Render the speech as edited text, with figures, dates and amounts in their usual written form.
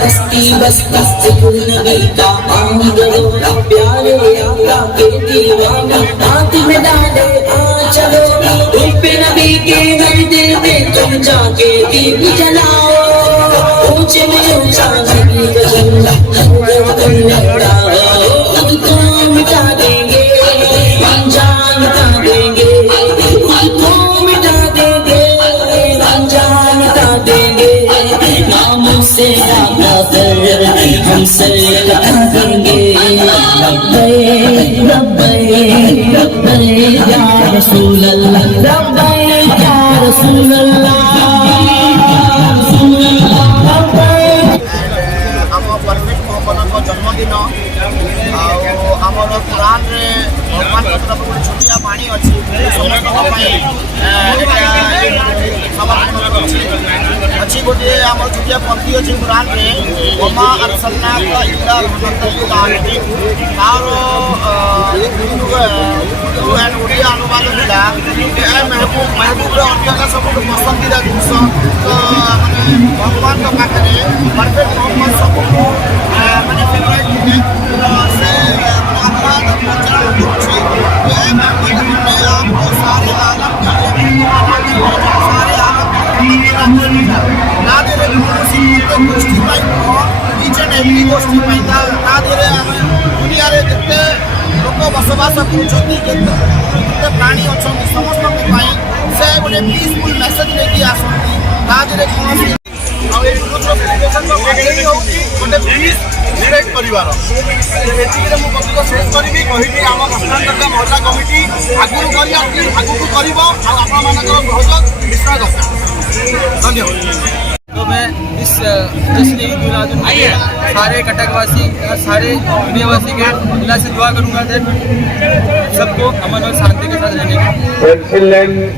बस्ती बस्ती नबी का आंगनो प्यारे आका के दीवाना हाथ में डाले चलो पे नबी के घर दिल में तुम जाके दीप जलाओ ऊंचे में ऊंचा नबी का झंडा तुम लहराओ खुद को मिटा देंगे अनजान मिटा देंगे खुद को मिटा देंगे अनजान मिटा देंगे नामों से हमसे करेंगे लब्बैक लब्बैक लब्बैक या रसूल अल्लाह लब्बैक या रसूल अल्लाह आम परफेक्ट मोहम्मद जन्मदिन आमर कुरान रे भगवान तरफ गोटे छुटिया पानी अच्छी अच्छी गोटे आम छुटिया पंक्ति अच्छी कुरान रे वमा अरसलनाका इल्ला रहमतल लिल आलमीन तार ओडिया अनुवाद था महबूब अंतर सब पसंदीदा जिनस तो भगवान पाखे परफेक्ट मोहम्मद सब मैंने फेवरेट थे से अपराध सारे आलम गोष्ठी इच एंड एवरी गोष्ठी दुनिया जिते लोक बसवास करते प्राणी अच्छा समस्त से गोटे पीसफुल मेसेज लेकिन आसती गोटे पीस क्रिएट कर शेष करी कही आम बसंत महिला कमिटी आगू कर विश्वास दरकार धन्यवाद। तो मैं इस जश्न ईद उल अजहा सारे कटकवासी और सारे दुनियावासी के अल्लाह से दुआ करूँगा सबको अमन और शांति के साथ रहने की।